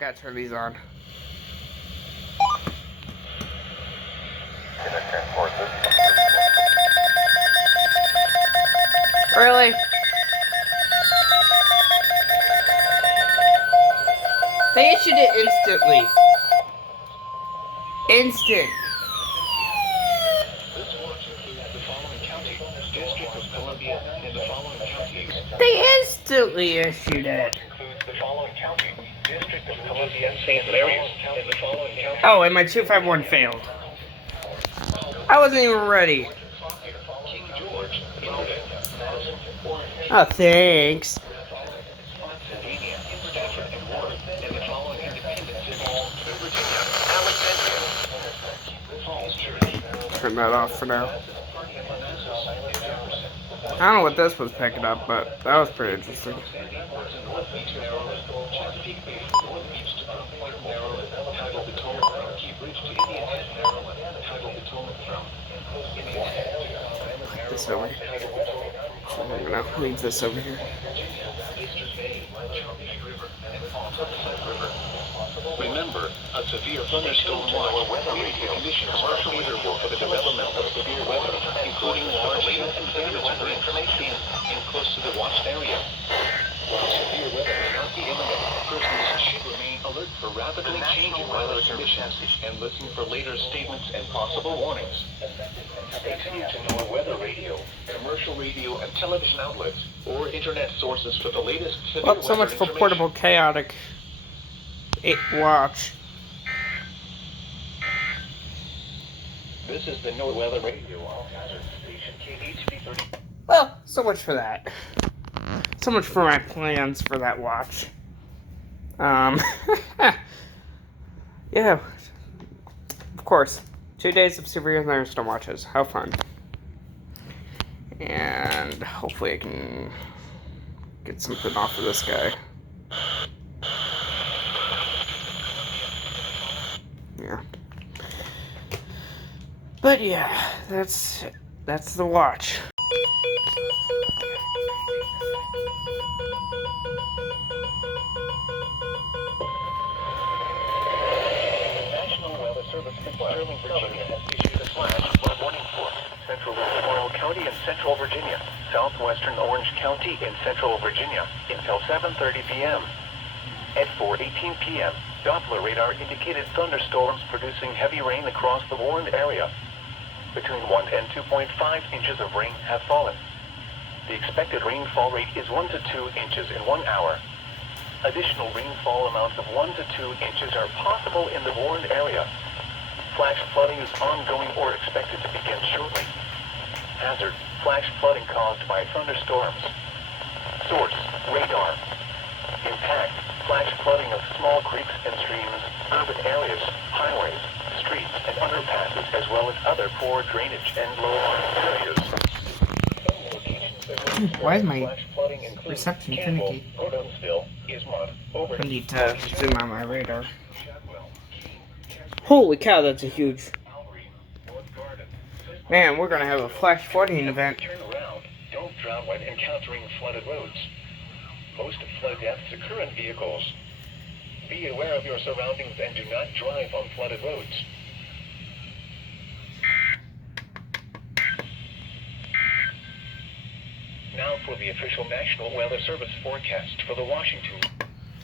gotta turn these on. Really? They issued it instantly. Instant. They instantly issued it. Oh, and my 251 failed. I wasn't even ready. Oh, thanks. Turn that off for now. I don't know what this was picking up, but that was pretty interesting. Put this over here. So I'm gonna leave this over here. Remember, a severe thunderstorm watch weather radio conditions commercial weather for the development of severe weather, including large hail and standards for information in close to the watched area. While severe weather may not be imminent, persons should remain alert for rapidly changing weather conditions and listen for later statements and possible warnings. Stay tuned to NOAA Weather Radio, commercial radio and television outlets, or internet sources for the latest severe weather Well, so much for portable chaotic watch. This is the NOAA Weather Radio all-hazard station KHB30. Well, so much for that. So much for my plans for that watch. Yeah, of course. 2 days of severe thunderstorm watches. How fun. And hopefully I can get something off of this guy. Yeah. But yeah, that's the watch. National Weather Service in Sterling, Virginia has issued a flash warning for Central Laurel County in Central Virginia, Southwestern Orange County in Central Virginia until 7:30 p.m. At 4:18 p.m., Doppler radar indicated thunderstorms producing heavy rain across the warned area. Between 1 and 2.5 inches of rain have fallen. The expected rainfall rate is 1 to 2 inches in 1 hour. Additional rainfall amounts of 1 to 2 inches are possible in the warned area. Flash flooding is ongoing or expected to begin shortly. Hazard: flash flooding caused by thunderstorms. Source: radar. Impact: flash flooding of small creeks and streams, urban areas, highways, streets, and underpasses, as well as other poor drainage and low-lying areas. Why is my reception finicky? I need to zoom on my radar. Holy cow, that's a huge... Man, we're gonna have a flash flooding event. Turn around. Don't drown when encountering flooded roads. Most flood deaths occur in vehicles. Be aware of your surroundings and do not drive on flooded roads. Now for the official National Weather Service forecast for the Washington.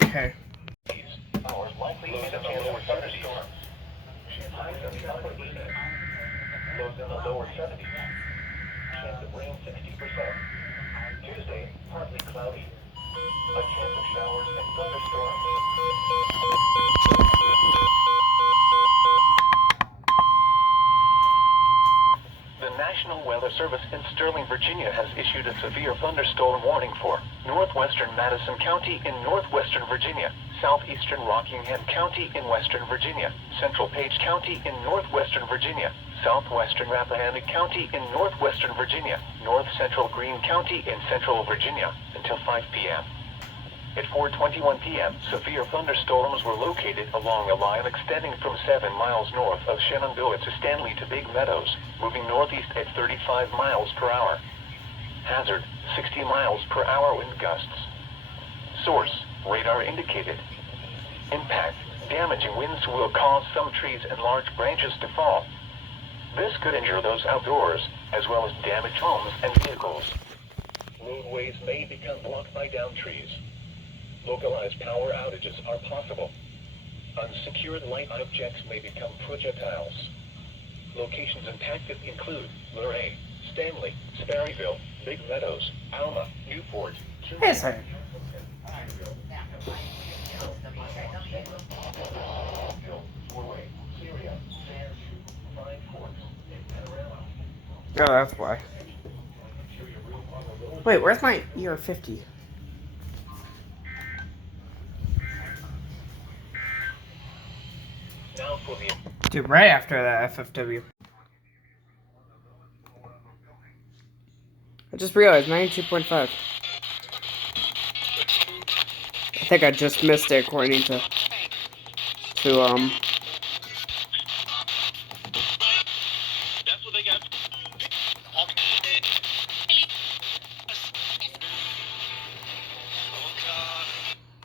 Okay. Hours likely to lower thunderstorms. Highs in the upper 80s. Lows in the lower 70s. Chance of rain 60%. Tuesday, partly cloudy. A chance of showers and thunderstorms. The National Weather Service in Sterling, Virginia has issued a severe thunderstorm warning for northwestern Madison County in northwestern Virginia, southeastern Rockingham County in western Virginia, central Page County in northwestern Virginia, southwestern Rappahannock County in northwestern Virginia, north central Greene County in central Virginia until 5 p.m. At 4:21 p.m., severe thunderstorms were located along a line extending from 7 miles north of Shenandoah to Stanley to Big Meadows, moving northeast at 35 miles per hour. Hazard: 60 miles per hour wind gusts. Source: radar indicated. Impact, damaging winds will cause some trees and large branches to fall. This could injure those outdoors, as well as damage homes and vehicles. Roadways may become blocked by downed trees. Localized power outages are possible. Unsecured light objects may become projectiles. Locations impacted include Luray, Stanley, Sperryville, Big Meadows, Alma, Newport. Hey, sir. Oh, that's why. Wait, where's my year 50? Dude, right after that FFW. I just realized 92.5. I think I just missed it according to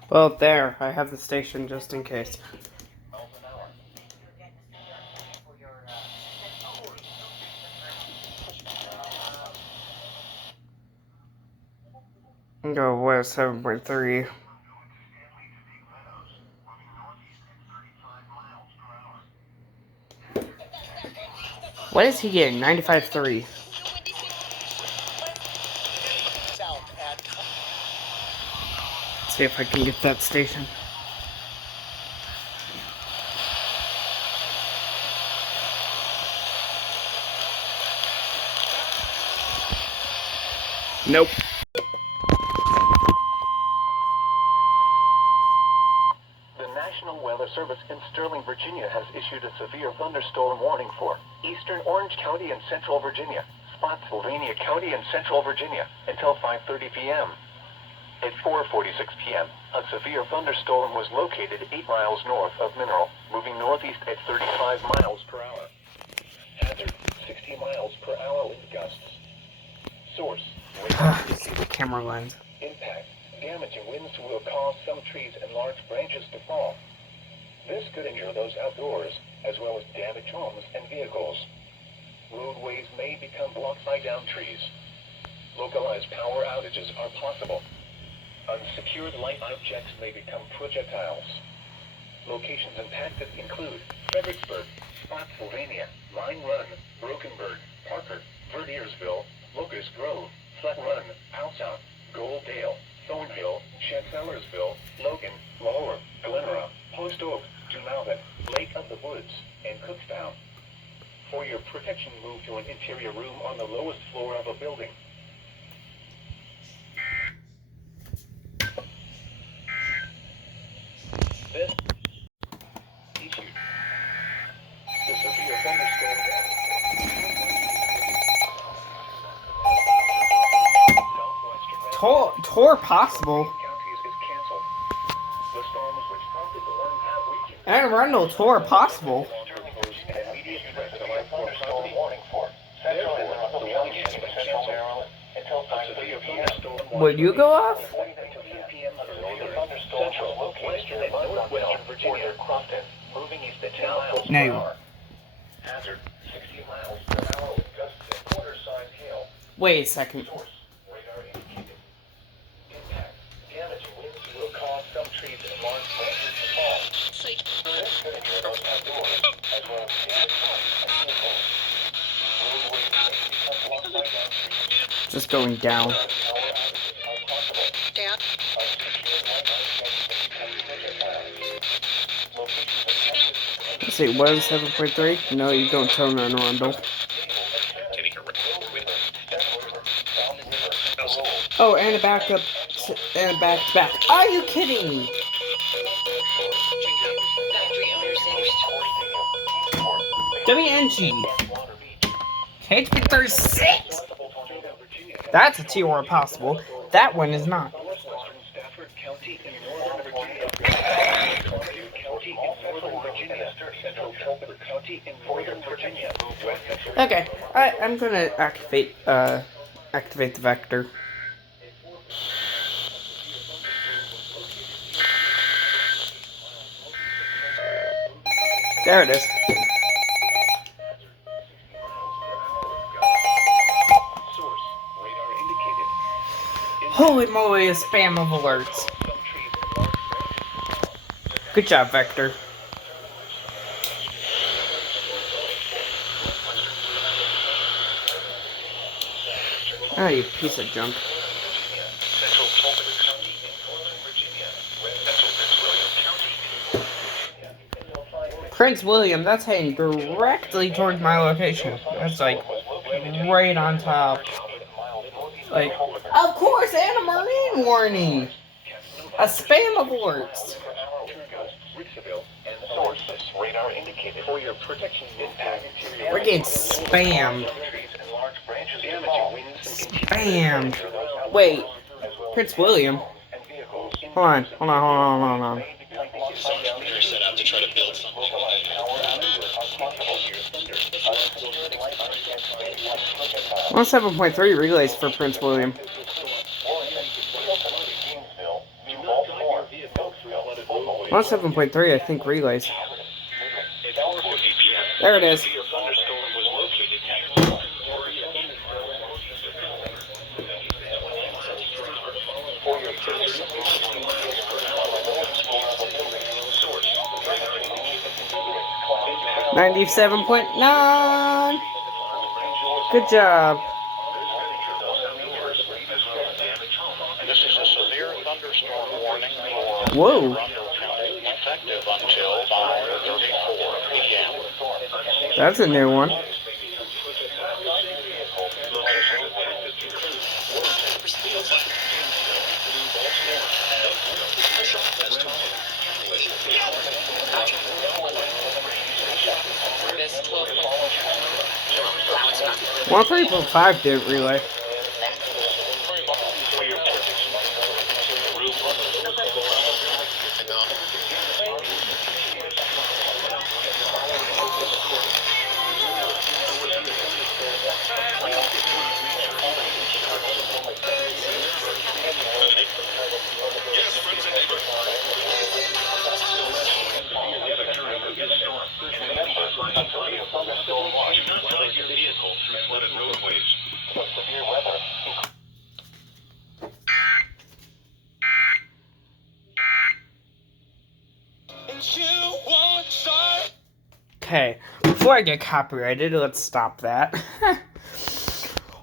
well, there, I have the station just in case. Go west 7.3. What is he getting? 95.3. Let's see if I can get that station. Nope. The National Weather Service in Sterling, Virginia has issued a severe thunderstorm warning for eastern Orange County and central Virginia, Spotsylvania County and central Virginia until 5:30 p.m. At 4:46 p.m., a severe thunderstorm was located 8 miles north of Mineral, moving northeast at 35 miles per hour. Hazard, 60 miles per hour wind gusts. Source, See the camera lens. impact, damaging winds will cause some trees and large branches to fall. This could injure those outdoors, as well as damage homes and vehicles. Roadways may become blocked by downed trees. Localized power outages are possible. Unsecured light objects may become projectiles. Locations impacted include Fredericksburg, Spotsylvania, Mine Run, Brokenburg, Parker, Verdiersville, Locust Grove, Flat Run, Alsop, Goldale, Thornhill, Chancellorsville, Logan, Lower, Glenora, Post Oak, Dunalvin, Lake of the Woods, and Cookstown. For your protection, move to an interior room on the lowest floor of a building. This issued. The severe thunderstorm Tour possible. counties is canceled. The storms which prompted the warning have weakened. And Rundle tour possible. Would you go off? No, you won't. Wait a second. Just going down. Let's see, 107.3? No, you don't turn on Rundle. Oh, and a backup, and a back-to-back. Are you kidding me? WNG. HP36. That's a T-War possible. That one is not. Okay, I'm gonna activate the vector. There it is. Source, radar indicated. Holy moly, a spam of alerts. Good job, Vector. Ah, you piece of junk. Central County in northern Virginia. Central County. Prince William, that's heading directly towards my location. That's like right on top. Like, of course, and a marine warning. A spam of alerts. Radar indicated for your protection. Impact. We're getting spammed. Spammed. Wait, Prince William. Hold on. Set out to try to build something. 107.3 relays for Prince William. 107.3, I think, relays. There it is. $97.9. Good job. This is a severe thunderstorm warning for Whoa. effective until 5:34 p.m. That's a new one. Well, 3.5 didn't relay. Okay, before I get copyrighted, let's stop that.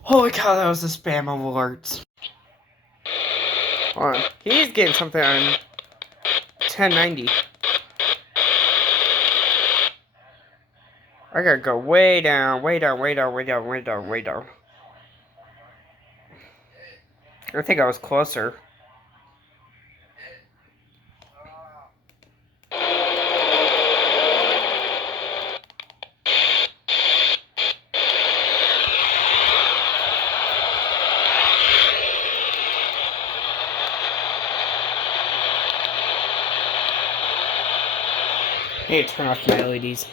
Holy cow, that was a spam of alerts. Hold on, he's getting something on 1090. I gotta go way down. I think I was closer. I need to turn off my LEDs.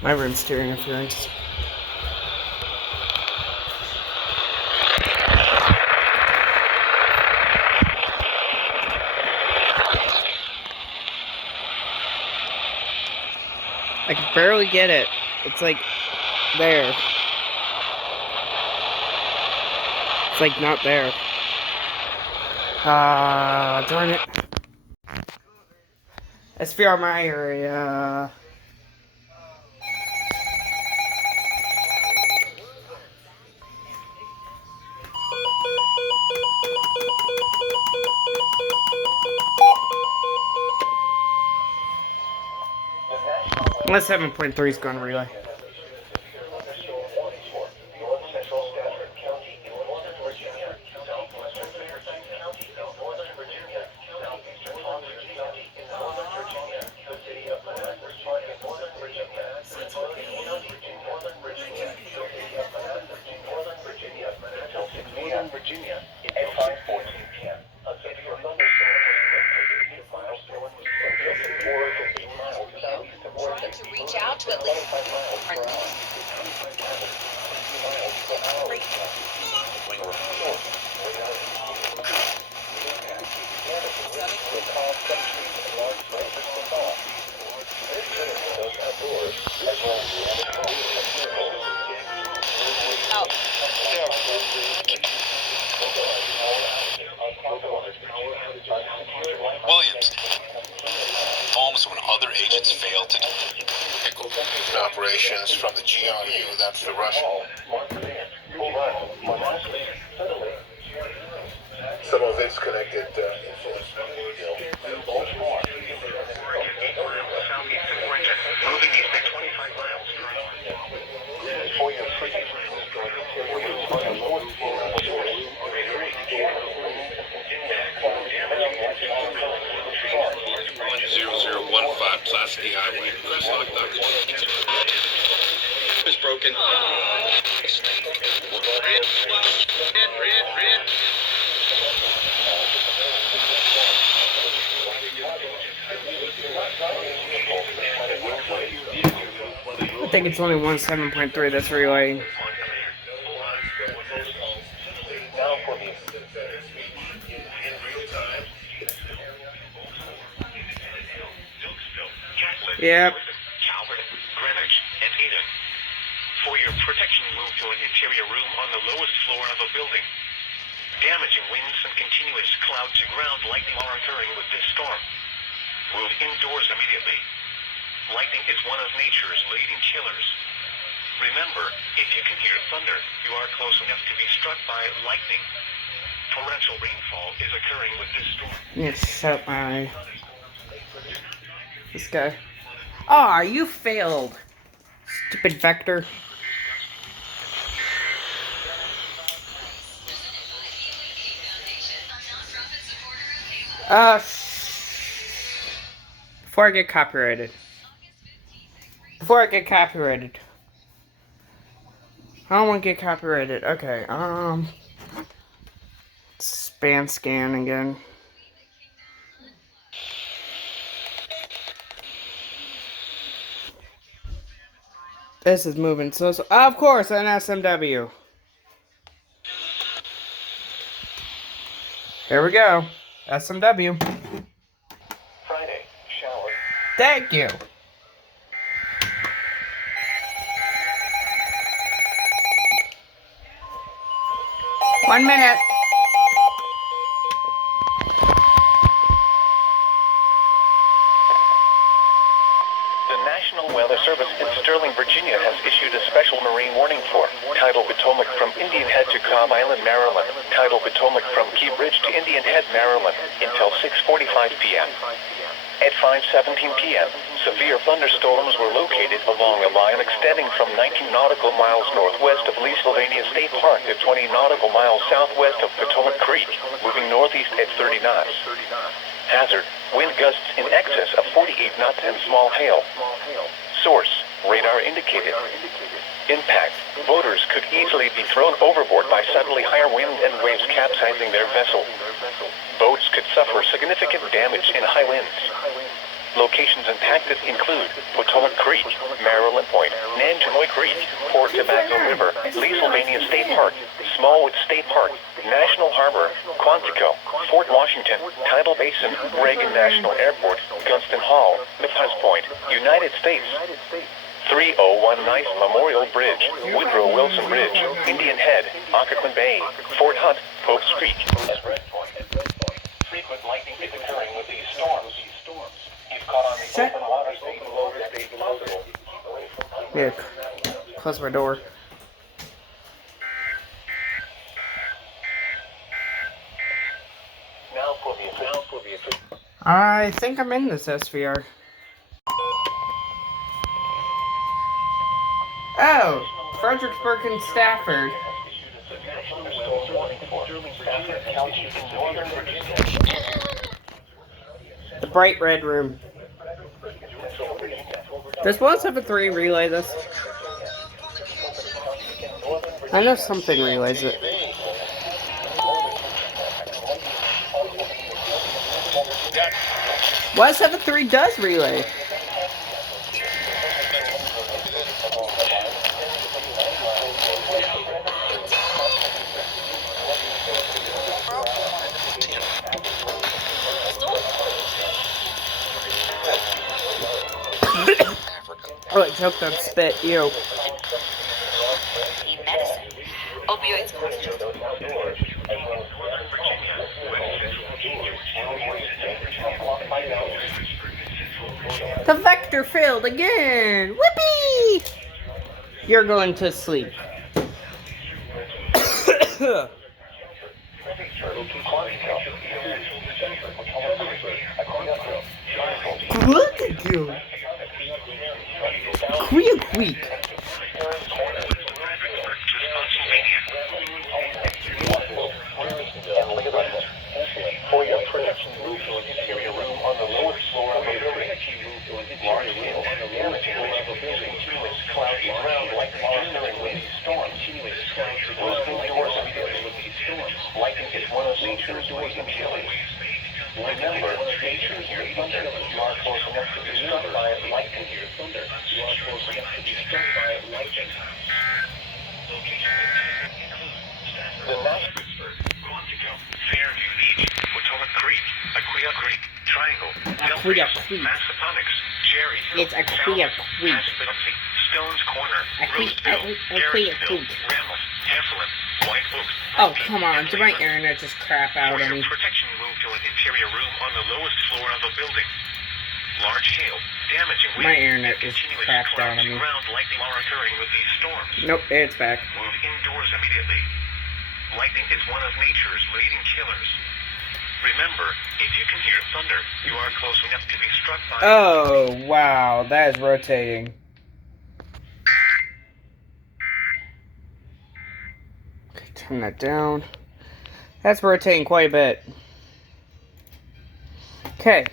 My room's stereo interference. I can barely get it. It's like there. It's like not there. Darn it. SVR my area. Unless 7.3 is going to relay. Virginia at 5:14 p.m. A severe thunderstorm was located 8 miles Trying to reach out to at least Williams. Homes when other agents fail to operations from the GRU, that's the Russian. Some of its connected influence. Moving east at 25 miles for your free. 0015 Pulaski Highway. Crestlock is broken. I think it's only 17.3 that's relaying. Yep. Calvert, Greenwich, and Eden. For your protection, move to an interior room on the lowest floor of a building. Damaging winds and continuous cloud-to-ground lightning are occurring with this storm. Move indoors immediately. Lightning is one of nature's leading killers. Remember, if you can hear thunder, you are close enough to be struck by lightning. Torrential rainfall is occurring with this storm. Yeah, shut my... This guy. Ah, you failed. Stupid vector. Before I get copyrighted. I don't want to get copyrighted. Okay, scan again. This is moving so of course, an SMW. Here we go. SMW. Friday, shower. Thank you. One minute. The National Weather Service in Sterling, Virginia has issued a special marine warning for Tidal Potomac from Indian Head to Cobb Island, Maryland. Tidal Potomac from Key Bridge to Indian Head, Maryland until 6:45 p.m. At 5:17 p.m., severe thunderstorms were located along a line extending from 19 nautical miles northwest of Leesylvania State Park to 20 nautical miles southwest of Potomac Creek, moving northeast at 30 knots. Hazard, wind gusts in excess of 48 knots and small hail. Source, radar indicated. Impact, boaters could easily be thrown overboard by suddenly higher wind and waves capsizing their vessel. Boats could suffer significant damage in high winds. Locations impacted include Potomac Creek, Maryland Point, Nanjanoy Creek, Port Tobacco River, Leesylvania State Park, Smallwood State Park, National Harbor, Quantico, Fort Washington, Tidal Basin, Reagan National Airport, Gunston Hall, Neptune Point, United States. 3019 Memorial Bridge, Woodrow Wilson Bridge, Indian Head, Occoquan Bay, Fort Hunt, Popes Creek. Frequent lightning is occurring with these storms. You've caught on the open water state below possible. Yeah, close my door. I think I'm in this SVR. Oh, Fredericksburg and Stafford. The bright red room. Does 173 relay this? I know something relays it. Y73 does relay. Oh, I choked on spit. Ew. Need medicine. Opioids cost just The vector failed again! Whoopee! You're going to sleep. Look at you! Creak. For your protection, move to an interior room on the lowest floor of the building. Large-scale damage of a building. Continuous cloudy ground like monitoring with these storms. Continuous cloudy closing doors immediately with these storms. Lightning is one of nature's greatest killers. Remember, nature is your thunder. You are close enough to be struck by lightning. Your thunder. You are close enough to be struck by lightning. The next Fairview Beach, Potomac Creek, Aquia Creek, Triangle, Aquia Creek. Massaponics, Cherry Hill, It's Aquia Creek. Stones Corner, Roseville, Aquia Garrettsville, Creek. Ramel, Heflin, White Oaks. Oh, come on. Did my internet just crap out For on your me? protection, move to an interior room on the lowest floor of a building. Large hail, damaging winds, My internet is continuous crapped out on clouds me. ground lightning are occurring with these storms. Nope, it's back. Move indoors immediately. Lightning is one of nature's leading killers. Remember, if you can hear thunder, you are close enough to be struck by... Oh, wow. That is rotating. Okay, turn that down. That's rotating quite a bit. Okay.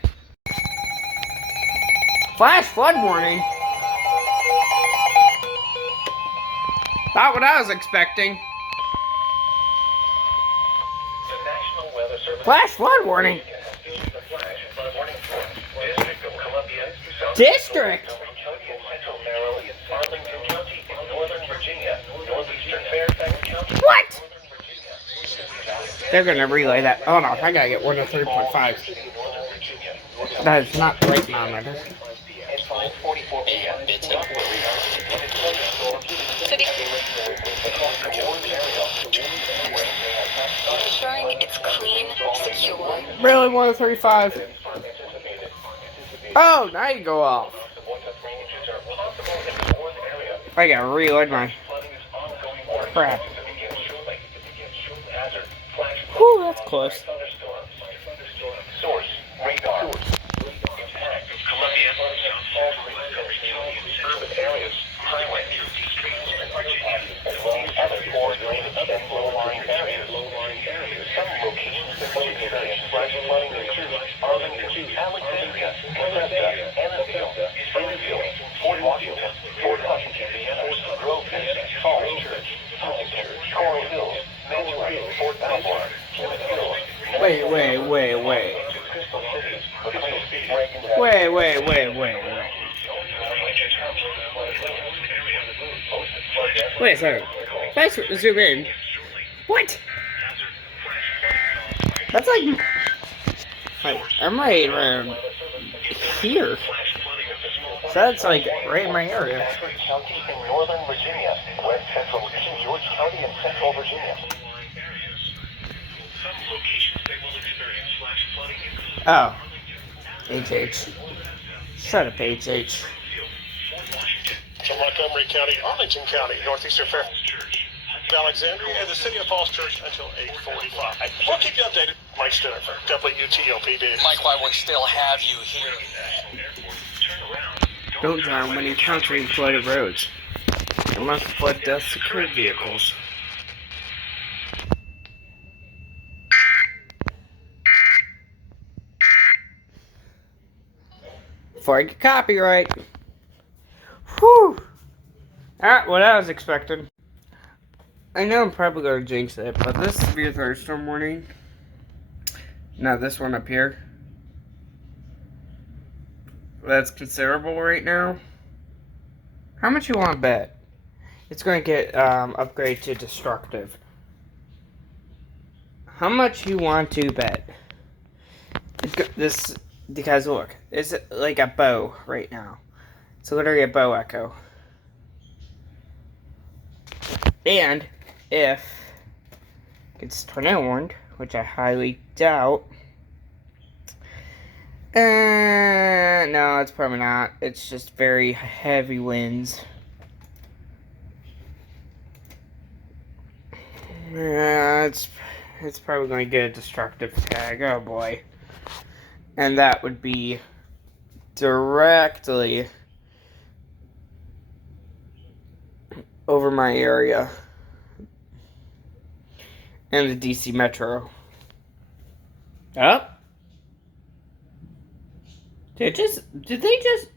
Flash flood warning. Not what I was expecting. The National Weather Service... Flash flood warning. District of Columbia, District? County in Central Maryland, Arlington County in Northern Virginia, Northeastern Fairfax County... What? They're gonna relay that. Oh no, I gotta get 103.5. That is not right now, man. At 5:44 p.m. City. Ensuring it's clean, secure. Really, 135. Oh, now you go off. I gotta reload my crap. Whew, that's close. Source, radar. Columbia, urban areas, highways, streets, as well as other more drainage and low-lying areas. Some locations that will experience flash flooding include Arlington, Alexandria, Bethesda, Annandale, Springfield, Fort Washington, Vienna, Grove East, Falls Church, Huntington, Coral Hills, Mantua, Fort Belvoir, Plymouth Hill. Wait. Wait a second. Let's zoom in. What? That's like I'm right around here. So that's like right in my area. County in Northern Virginia, West Central King George County in Central Virginia. Some locations they will experience flash flooding include Oh. HH. Shut up, HH. From Montgomery County, Arlington County, Northeastern Fairfax, Alexandria, and the City of Falls Church until 8:45. We'll keep you updated. Mike Stenifer, WTOPD. Mike, why we still have you here? Don't drown when encountering flooded roads. Unless flood does secure vehicles. Before I get copyright. Whew. Alright, what I was expecting. I know I'm probably going to jinx it, but this severe thunderstorm warning. Now this one up here. That's considerable right now. How much you want to bet? It's going to get upgraded to destructive. How much you want to bet? This, because look, it's like a bow right now. It's literally a bow echo. And if it's tornado warned, which I highly doubt. No, it's probably not. It's just very heavy winds. It's probably going to get a destructive tag. Oh boy. And that would be directly over my area and the DC Metro. Oh. Did they just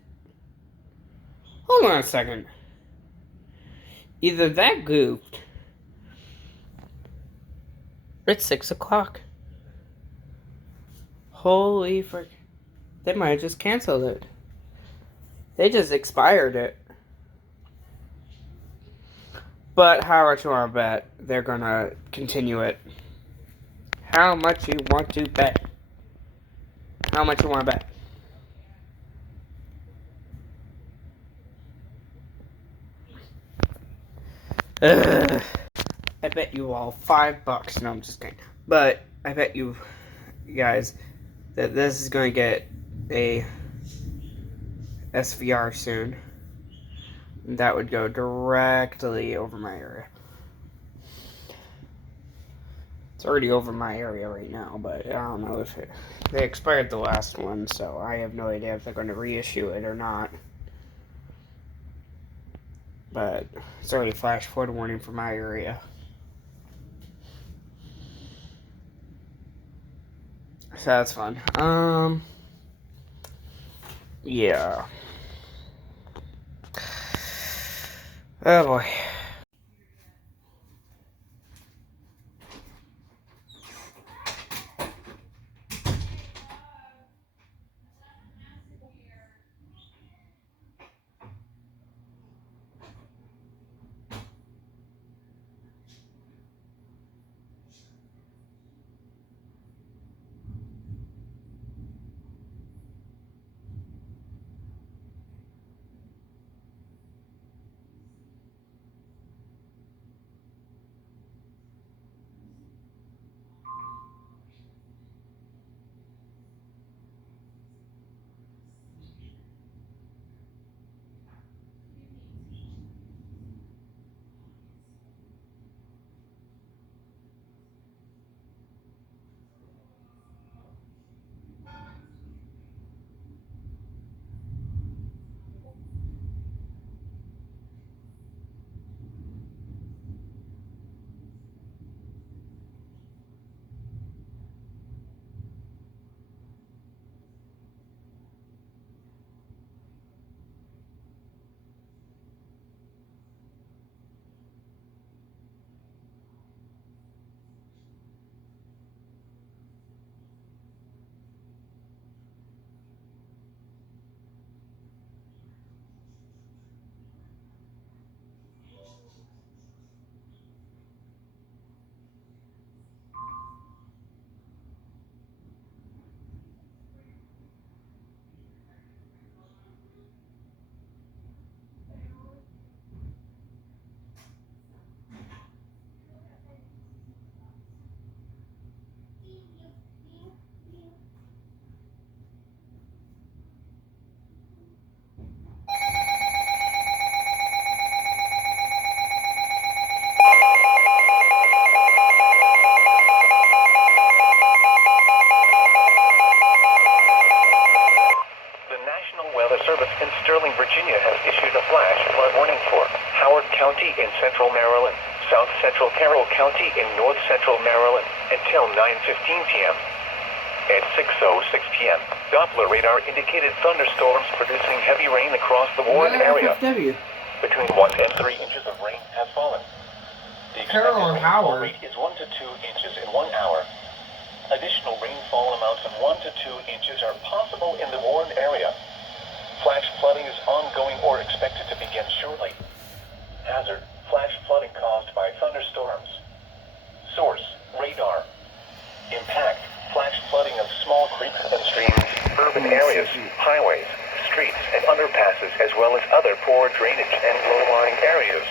hold on a second. Either that goofed. It's 6 o'clock. Holy frick. They might have just canceled it. They just expired it. But how much you want to bet they're gonna continue it? How much you want to bet? How much you want to bet? Ugh. I bet you all $5. No, I'm just kidding. But I bet you guys that this is going to get a SVR soon. That would go directly over my area. It's already over my area right now, but I don't know if they expired the last one, so I have no idea if they're going to reissue it or not. But it's already flash flood warning for my area. So that's fun. Yeah. Oh boy. The National Weather Service in Sterling, Virginia has issued a flash flood warning for Howard County in central Maryland, south central Carroll County in north central Maryland until 9:15 p.m. At 6:06 p.m., Doppler radar indicated thunderstorms producing heavy rain across the warned area. FFW. Between 1 and 3 inches of rain has fallen. The expected Carroll and rainfall Howard. rate is 1 to 2 inches in 1 hour. Additional rainfall amounts of 1 to 2 inches are possible in the warned area. Flash flooding is ongoing or expected to begin shortly. Hazard: flash flooding caused by thunderstorms. Source: radar. Impact: flash flooding of small creeks and streams, urban areas, highways, streets and underpasses, as well as other poor drainage and low-lying areas.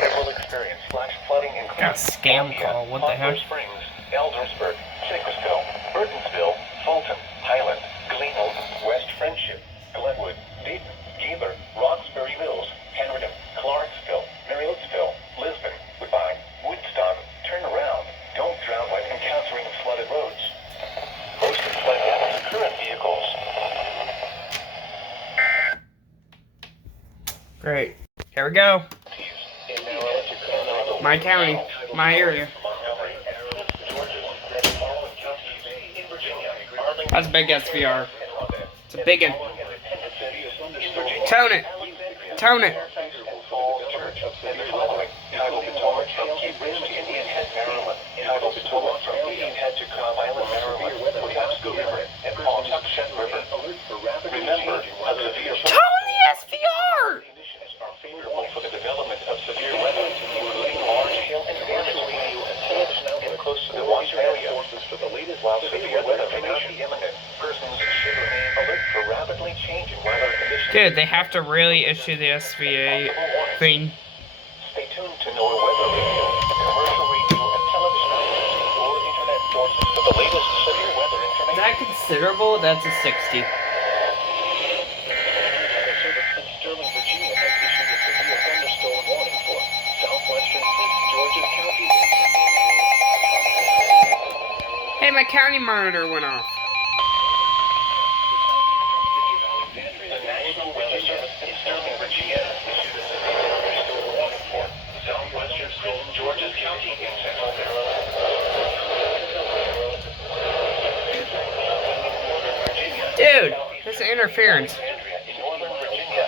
Some will experience flash flooding in Got a scam call. What the heck? Springs, Eldersburg, Sacresville, Burtonsville, Fulton, Highland, Glenelg, West Friendship, Glenwood, Dayton, Gayler, Roxbury Mills, Henriton, Clarksville, Mariotsville, Lisbon, Woodbine, Woodstock. Turn around. Don't drown when encountering flooded roads. Most of flood damage current vehicles. Great. Here we go. My county. My area. That's a big SVR. It's a big one. Tone it. Tone it. Tone the SVR! For the development of severe weather, large hail and damage close to the watch area. While severe weather may not be imminent, persons should remain alert for rapidly changing weather conditions. Dude, they have to really issue the SVA thing. Stay tuned to NOAA Weather Radio, commercial radio, and television outlets, or internet sources for the latest severe weather Is information. that considerable? That's a 60. Sterling, Virginia has issued a severe thunderstorm warning for southwestern Prince George's County. Hey, my county monitor went off. The National Weather Service in Sterling, Virginia has issued a severe thunderstorm warning for southwestern Prince George's County in central Maryland. Dude, that's interference. In northern Virginia,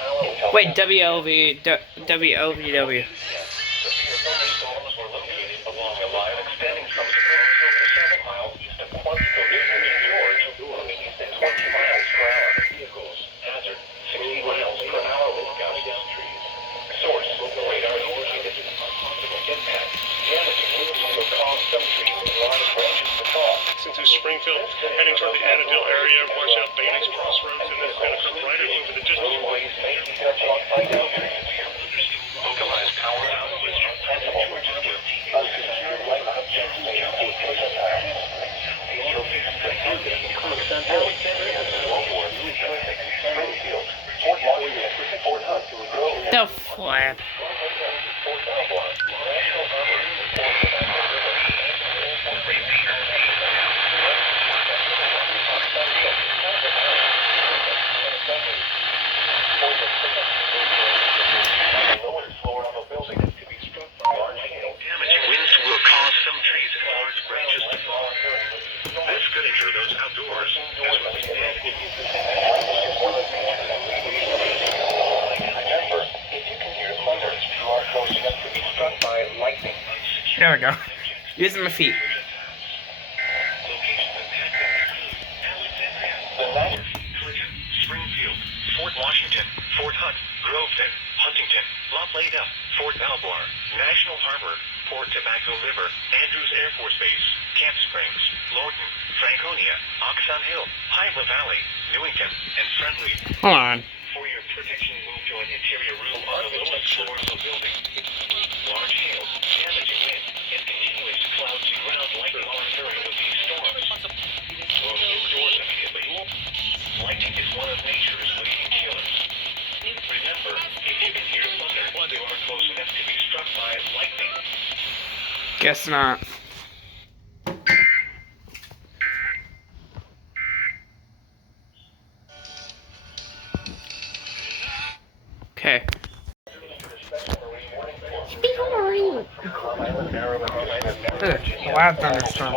Wait, WLVW. severe thunderstorms were located along a line extending from Springfield to 7 miles east of Quantico to St. George, winds at 20 miles per hour. Hazard, 60 miles per hour with gusts. Source, radar indicated possible impact. Damaging winds will cause some trees and large branches to fall. Since it's Springfield, heading toward the Annandale area, watch out Bailey's Crossroads, and then it's going to come right over the distance. Roadways may be cut off by down trees. Localized power outages from principal unsecured light objects may be projectile. These locations include Alexandria, Longwood, Springfield, Fort Washington, Fort Hunt, Grove, The flap. Fort Belvoir, National Harbor, damaging winds will cause some trees and large branches to fall. This could injure those outdoors as well as remember, if you can hear thunder, you are close enough to be struck by lightning. There we go. Using my feet. The night, Georgia, Springfield, Fort Washington, Fort Hunt, Groveton, Huntington, La Plata, Fort Belvoir, National Harbor, Port Tobacco River, Andrews Air Force Base, Camp Springs, Lorton, Franconia, Oxon Hill, Hyla Valley, Newington, and Friendly. Hold on. For your protection, move to an interior room on the lowest floor of the building. Large hail, damaging wind, and continuous cloudy ground likely on during these storms. Close indoors immediately. Lightning is one of nature's leading killers. Remember, if you can hear thunder, you are close enough to be struck by lightning. Guess not. Okay. A loud thunderstorm.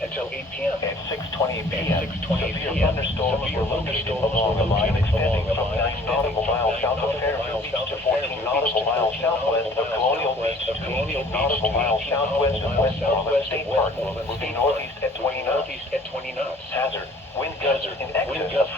Until 8 p.m. At 6:20 p.m. Severe thunderstorms were located along the line extending from 9 nautical miles south of Fairfield Beach to 14 nautical miles southwest of Colonial Beach to 18 nautical miles southwest of West Northern State Park, moving northeast at 20 knots. Hazard, wind gusts in excess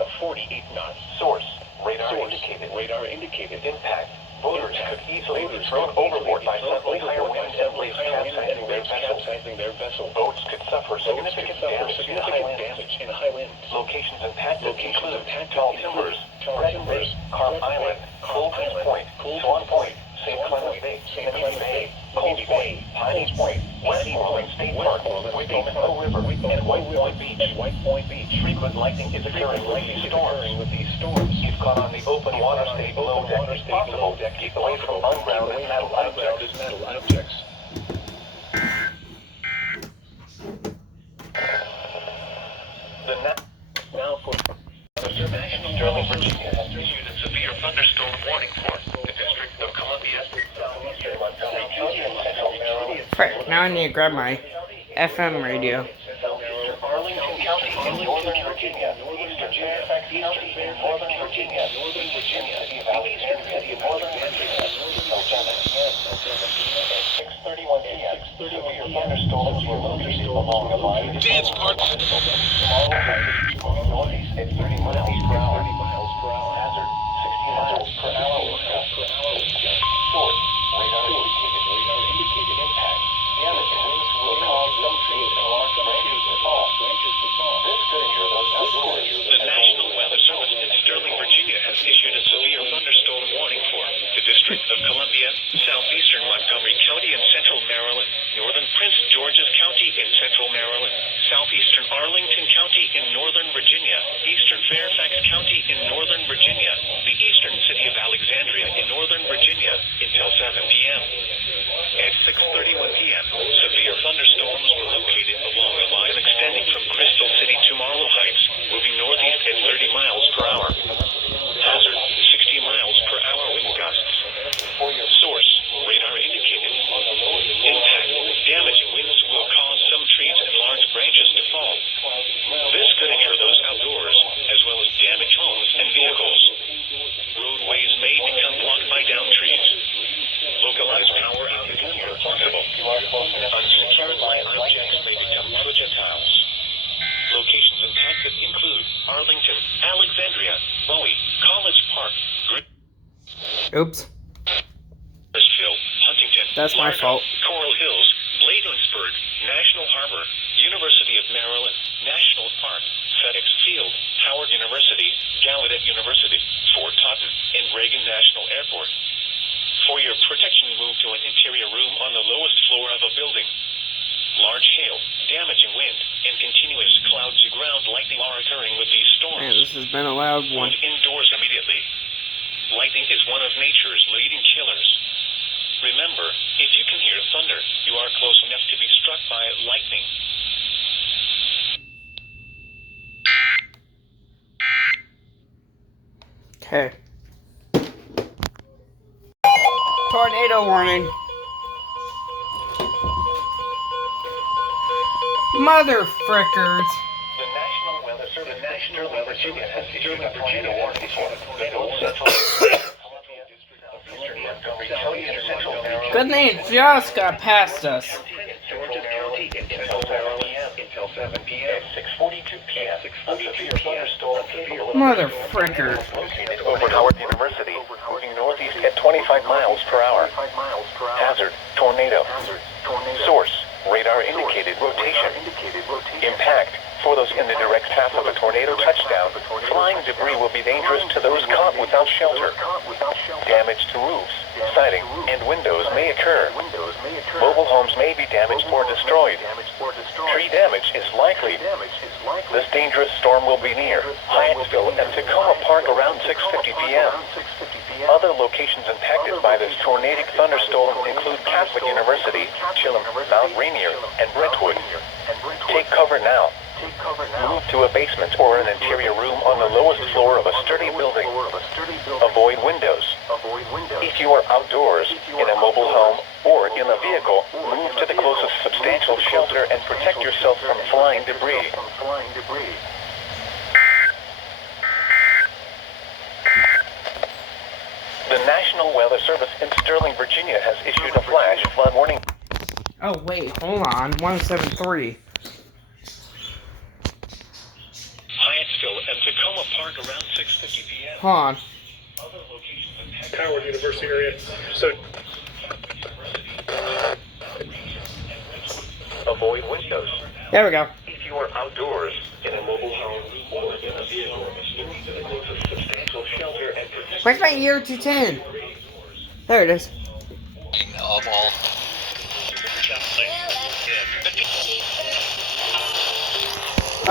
of 48 knots. Source, radar indicated. Impact, boaters could easily be thrown overboard by suddenly higher winds and waves capsizing their vessel. Boats could suffer significant damage in high winds. Locations impacted include Tall Timbers, Carp Island, Fulton's Point, Swan Point, St. Clements Bay, Manatee Bay, Coles Point, Piney's Point, Westmoreland State Park, Wiggum River, and White Point Beach. Frequent lightning is occurring with these storms. If caught on the open water, stay below deck if possible. Keep away from ungrounded metal objects. Now for National Sterling, Virginia has issued a severe thunderstorm warning for the District of Columbia, Southeastern Montgomery County, and Central Maryland. Frick, now I need to grab my FM radio. Southeastern Arlington County in Northern Virginia, Eastern Fairfax County in Northern Virginia, Northern Virginia, Eastern City of Northern Virginia, until 7 p.m. At 6:31 p.m. Severe thunderstorms were located along the line. Dance parts. Northeast at 30 miles per hour. Hazard 60 miles per hour. Source radar indicated impact. Damage winds will cause some trees and large branches to fall. This could injure those outdoors. The National Weather Service in Sterling, Virginia has issued a severe thunderstorm warning for the District of Columbia, Southeastern Montgomery County in Central Maryland, Northern Prince George's County in Central Maryland, Southeastern Arlington County in Northern Virginia, Eastern Fairfax County in Northern Virginia, the eastern city of Alexandria in Northern Virginia until 7 p.m. At 6:31 p.m., severe thunderstorms were located along the line extending from Crystal City to Marlow Heights, moving northeast at 30 miles per hour. Hazard 60 miles per hour wind gusts. Source radar indicated. Impact damaging winds will cause some trees and large branches to fall. This could injure those outdoors, as well as damage homes and vehicles. Roadways may become blocked by downed trees. Localized power outages are possible. Unsecured line objects may become projectiles. Locations impacted include Arlington, Alexandria, Bowie, College Park, Oops. Greenville, Huntington, That's my Largo, fault. Coral Hills, Bladensburg, National Harbor, University of Maryland, National Park, FedEx Field, Howard University, Gallaudet University, Fort Totten, and Reagan National Airport. For your protection, move to an interior room on the lowest floor of a building. Large hail, damaging wind, and continuous cloud-to-ground lightning are occurring with these storms. Man, this has been a loud one. Move indoors immediately. Lightning is one of nature's leading killers. Remember, if you can hear thunder, you are close enough to be struck by lightning. Okay. Tornado warning. Mother frickers. The National Weather Service in Sterling, Virginia has issued a tornado warning for Central Eastern Montgomery County and Central Maryland. Good thing it just got past us. Georgia County until 7 p.m. 6:42 p.m. A severe thunderstorm. Mother frickers. Located over Howard University, moving northeast at 25 miles per hour. Hazard tornado. Source radar indicated rotation. Impact for those in the direct path of a tornado touchdown. Flying debris will be dangerous to those caught without shelter. Damage to roofs, siding, and windows may occur. Mobile homes may be damaged or destroyed. Tree damage is likely. This dangerous storm will be near Hyattsville and Tacoma Park around 6:50 p.m. Other locations impacted by this tornadic thunderstorm include Catholic University, Chilham, Mount Rainier, and Brentwood. Take cover now. Move to a basement or an interior room on the lowest floor of a sturdy building. Avoid windows. If you are outdoors, in a mobile home, or in a vehicle, move to the closest substantial shelter and protect yourself from flying debris. The National Weather Service in Sterling, Virginia has issued a flash flood warning. Oh wait, hold on. 173. Hyattsville and Tacoma Park around 6:50 p.m. Hold on. Other locations Howard University area. So Avoid windows. There we go. If you are outdoors in a mobile home or in a vehicle, you need to move to substantial shelter and protection. Where's my year 210? There it is. Of all.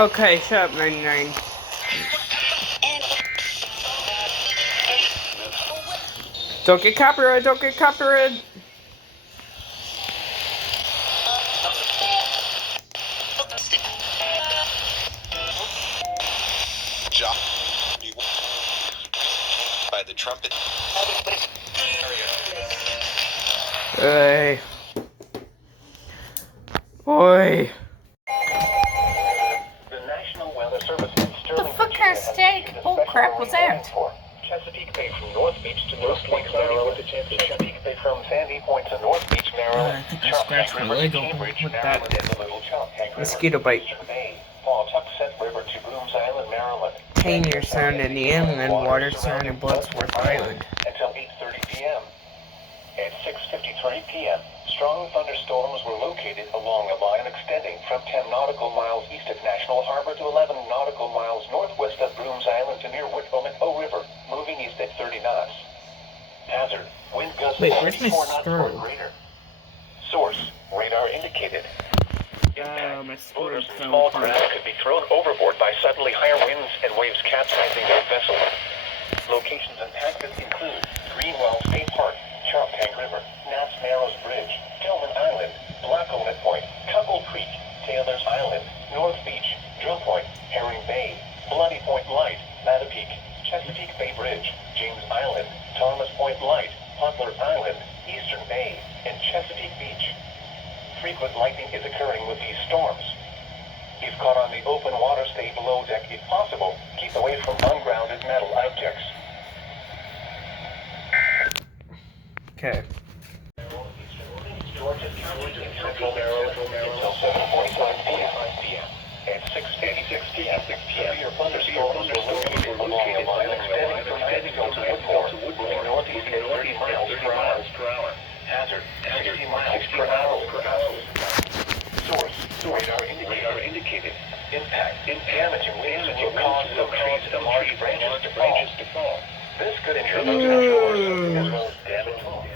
Okay, shut up, 99. Don't get copyrighted, don't get copyrighted. By the trumpet. Oi. Oi. The National Weather Service in The Sterling, fuck kind of steak? Oh crap was that? Chesapeake Bay from North Beach to North Point, Maryland. Chesapeake Bay from Sandy Point to North Beach, Maryland. I think I scratched my leg open Cambridge, with Maryland, that and the Little Choptank River. mosquito bite. Eastern Bay, Pawtucket River to Brooms Island, Maryland. Pioneer Sound in the inland water surrounding Bloodsworth Island. Until 8:30 p.m. At 6:53 p.m., strong thunderstorms were located along a line extending from 10 nautical miles east of National Harbor to 11 nautical miles northwest of Brooms Island to near Whitcomb and O River, moving east at 30 knots. Hazard, wind gusts Wait, where's my 44 knots or screw? greater. Source, radar indicated. My screw Boaters and fell small apart. craft could be thrown overboard by suddenly higher winds and waves capsizing their vessel. Locations impacted include Greenwell State Park, Choptank River, Knapp's Narrows Bridge, Tillman Island, Blackownet Point, Cumble Creek, Taylor's Island, North Beach, Drill Point, Herring Bay, Bloody Point Light, Mattapeake, Chesapeake Bay Bridge, James Island, Thomas Point Light, Poplar Island, Eastern Bay, and Chesapeake Beach. Frequent lightning is occurring with these storms. If caught on the open water, stay below deck if possible. Keep away from ungrounded metal objects. Okay. Georgia County in Central Maryland until 7:45 p.m. At 6:86 p.m. Severe thunderstorms were located along a line extending from Edgeville to Woodmore, moving northeast at 30 miles per hour. Hazard, 60 miles per hour. Source, radar indicated. Impact, damaging winds will cause some trees and large branches to fall. This could injure those outdoors as well as damage homes.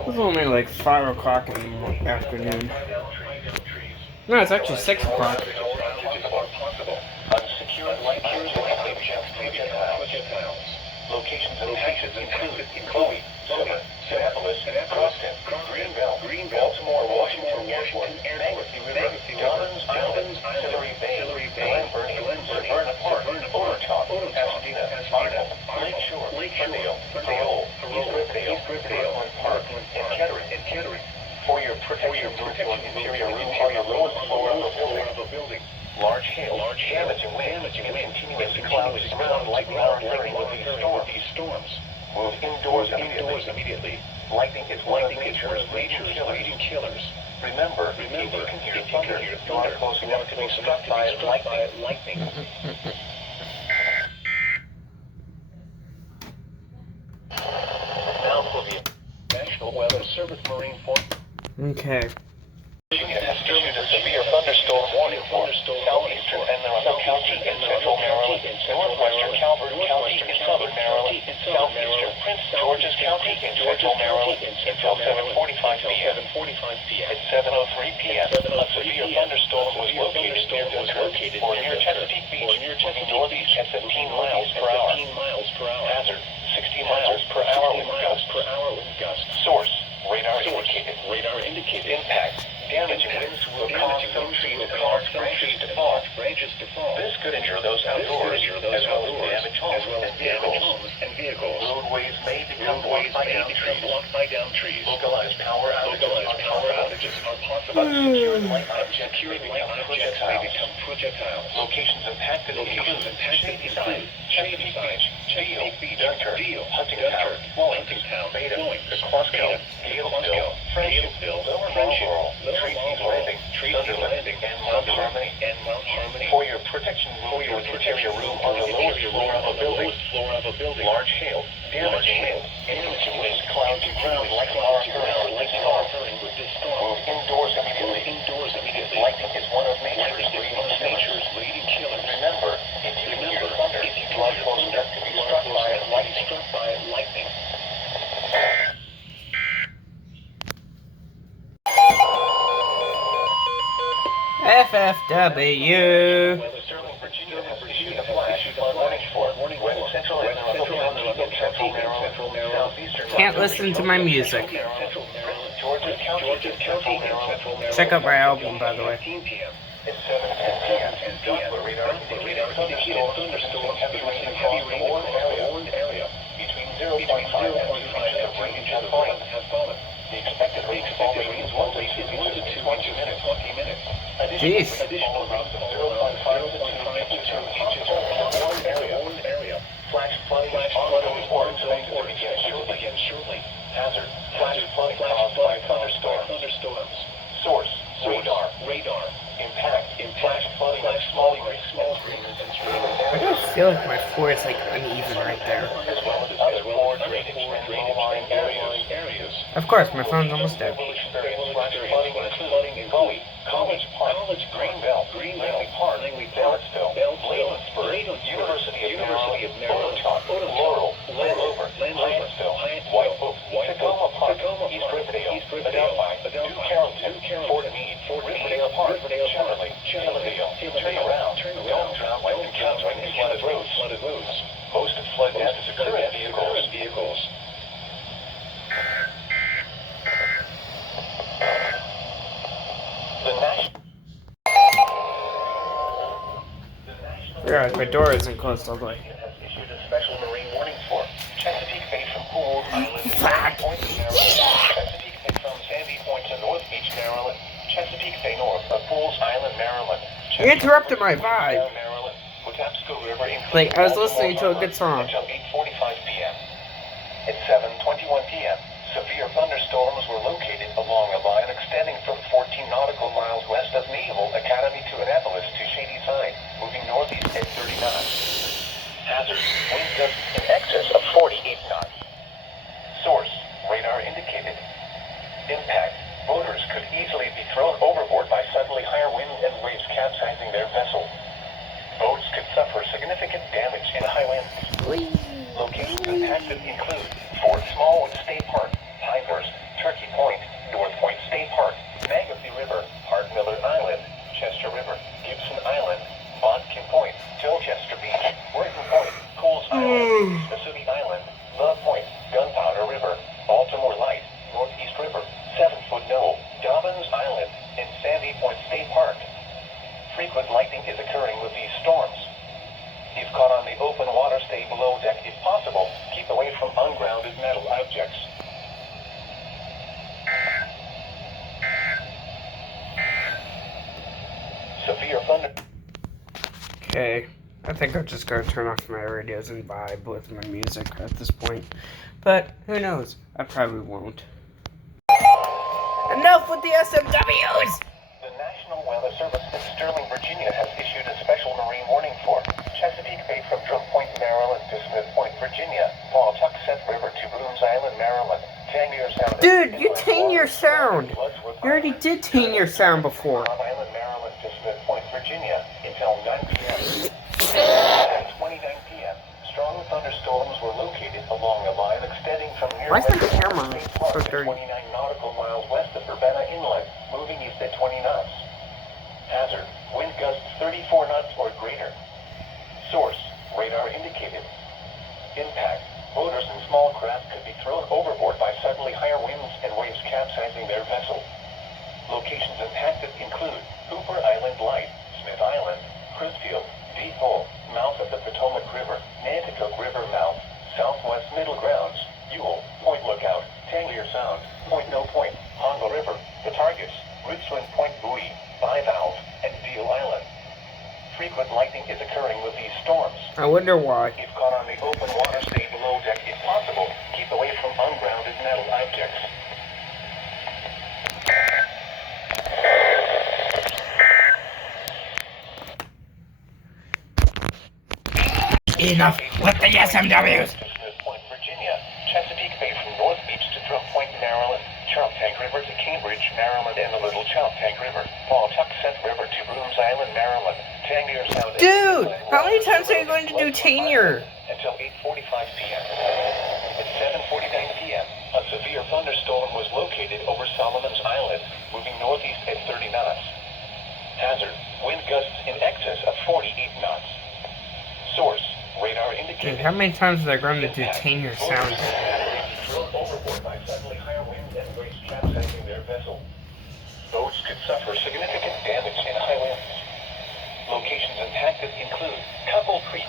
It was only like 5 o'clock in the afternoon. No, it's actually 6 o'clock. Unsecured light cures likely projectiles. Locations include Chloe, Summer, Annapolis, Preston, Greenville, Baltimore, Washington Airport, Magazine River, Islands, Hillary Bay, Glen Burnie, Severna Park, Overtop, Pasadena, Arnold, Lakeshore, Ferndale, Seoul, East Riverdale, Park, and Kettering. For your protection, interior room or your lowest floor of a building. Large hail, damaging wind, and continuous clouds surround lightning are occurring with these storms. Move indoors immediately. Lightning is one of nature's leading killers. Remember, if you can hear thunder, you are close enough to be struck by lightning. Now for the National Weather Service Marine Force. Okay. Has issued a severe thunderstorm warning for southeastern and Nassau County in central Maryland, northwestern Calvert County in southern Maryland, southeastern Prince George's County in central Maryland until 7:45 p.m. At 7:03 p.m., a severe thunderstorm was located near Dunkirk or near Chesapeake Beach, moving northeast at 15 miles per hour. Hazard, 60 miles per hour wind gusts. Source, radar indicated. Impact, damaging winds will cause some trees and large branches to fall. This could injure those outdoors as well as damage homes and vehicles. Roadways may become blocked by down trees. Localized power outages are possible. Unsecured light objects may become projectiles. Locations impacted include Chesapeake Beach, Dunkirk, Huntingtown, Beta, Quasco, Galesville, Friendsville, Lower Marlboro, Tracy's Landing, and Mount Harmony. For your protection room on the lowest floor of a building. Large hail, damaging winds, clouds and ground like are occurring with this storm. Move indoors immediately. Lightning is one of nature's W. Sterling, Virginia has issued a flash flood warning for West Central and Central Maryland, Southeastern. Can't listen to my music. Georgia County, Central Maryland. Check out my album, by the way. 15 p.m. It's 7:10 p.m. Radar indicated thunderstorms, heavy rain across the Warren area. Between 0.5 and 2 feet of rain has fallen. The expected rainfall range is 1 to 20 minutes. Jeez. Additional amounts of 0.5 to 2 inches over Warren area. Flash flooding orange begins shortly. Hazard. Flash flooding caused by thunderstorms. Source. Radar. Impact. Flash flooding of small streams and I just feel like my floor is like uneven right there. as well as other floor drainage areas. Of course, my phone's almost dead. Flooding in Bowie, College Park, Greenbelt, Langley Park, Leyland, University of Maryland, Laurel, Landover, White Oak, Tacoma Park, East Riverdale, Adelphi, New Carrollton, Fort Meade, Riverdale Park, Chillerville, turn around, don't drown when encountering flooded roads. Most flood deaths occur in vehicles. Yeah, my door isn't closed all the way. Has issued a special marine warning for Chesapeake Bay from Pools Island to Fuck. Sandy Point, Maryland. Chesapeake Bay from Sandy Point to North Beach, Maryland. Chesapeake Bay north of Pools Island, Maryland. You interrupted my vibe. Maryland. Patapsco River Like, I was listening to a good song. Until 8:45 p.m. At 7:21 p.m., severe thunderstorms were located along a line extending from 14 nautical miles west of Naval Academy to Annapolis to Shady Side, moving northeast at 30 knots. Hazard, wind gusts in excess of 48 knots. Source, radar indicated. Impact, boaters could easily be thrown overboard by suddenly higher winds and waves capsizing their vessel. Boats could suffer significant damage in high winds. Locations impacted include Fort Smallwood State Park, Pinehurst, Turkey Point, North Point State Park, Magothy River, Hart Miller Island, Chester River, Gibson Island, Bodkin Point, Tilchester Beach, Worthing Point, Cools Island, Mississippi Island, Love Point, Gunpowder River, Baltimore Light, Northeast River, 7-Foot Knoll, Dobbins Island, and Sandy Point State Park. Frequent lightning is occurring with these storms. If caught on the open water, stay below deck if possible. Keep away from ungrounded metal objects. Severe thunder. Okay, I think I'm just gonna turn off my radios and vibe with my music at this point. But who knows? I probably won't. Enough with the SMWs! The National Weather Service in Sterling, Virginia has issued a special marine warning for Chesapeake Bay from Drum Point, Maryland to Smith Point, Virginia, Pawtucket River to Brooms Island, Maryland, Tangier Sound. Dude, you taint your sound! You already did taint your sound before. Island, Maryland to Smith Point, Virginia until 9 p.m. At 29 p.m., strong thunderstorms were located along a line extending from near Why is my West camera State so Park to dirty? 29 nautical miles west of Urbana Inlet, moving east at 20 knots. Hazard, wind gusts 34 knots or greater. Source, radar indicated. Impact, boaters and small craft could be thrown overboard by suddenly higher winds and waves capsizing their vessel. Locations impacted include Hooper Island Light, Smith Island, Crisfield, Deep Hole, mouth of the Potomac River, Nanticoke River mouth, Southwest Middle Grounds, Ewell, Point Lookout, Tangier Sound, Point No Point, Hongo River, the targets, Richland Point Buoy, Bivalve, and Deal Island. Frequent lightning is occurring with these storms. I wonder why. If caught on the open water, stay below deck if possible. Keep away from ungrounded metal objects. Enough with the SMWs! Smith Point, Virginia. Chesapeake Bay from North Beach to Drum Point, Maryland. Choptank River to Cambridge, Maryland, and the Little Choptank River. Pawtucket River to Brooms Island, Maryland. Tangier Sound. Dude, how many times are you going to do tenure? Until 8:45 p.m. At 7:49 p.m., a severe thunderstorm was located over Solomon's Island, moving northeast at 30 knots. Hazard, Wind gusts in excess of 48 knots. Source, radar indicating... Dude, how many times is I going to detain your sound? Thrown overboard by suddenly higher winds and waves capsizing their vessel. Boats could suffer significant damage in high winds. Locations impacted include Couple Creek,